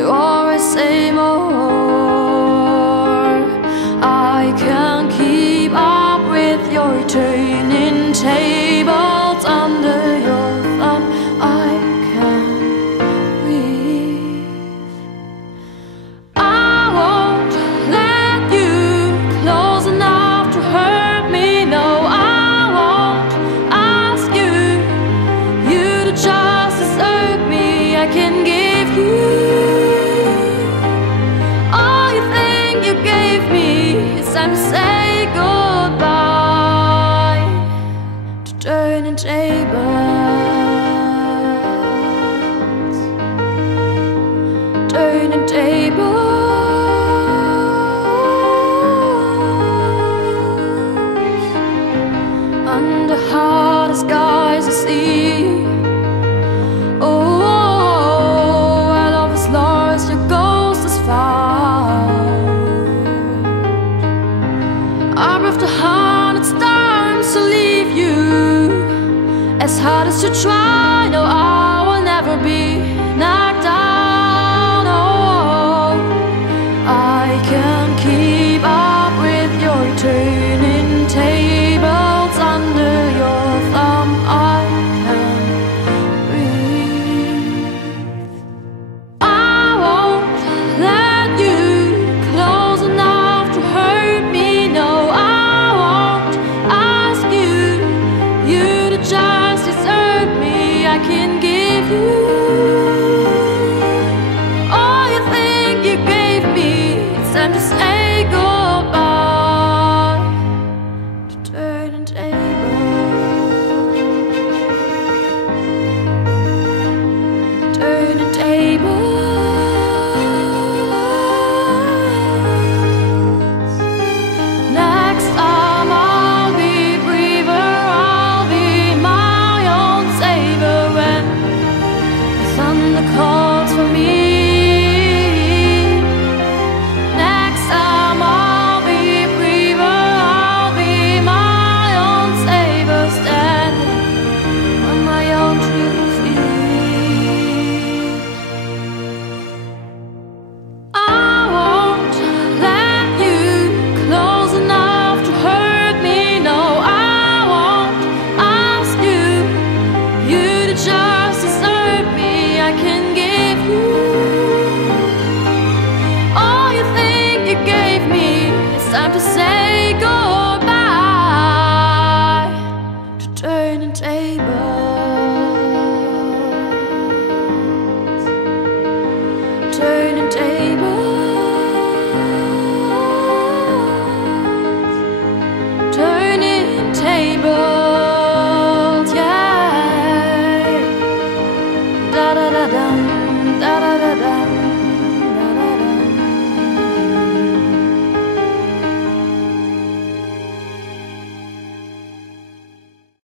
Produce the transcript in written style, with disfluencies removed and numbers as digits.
You always say more. I can't keep up with your turning tables under your thumb. I can't breathe. I won't let you close enough to hurt me. No, I won't ask you to just desert me. I can give you all you think you gave me. It's time to say goodbye to turning tables, turning tables. Under hard skies I see. Oh, our love is lost, your ghost is found. I breathed 100 times to leave you, as hard as to try.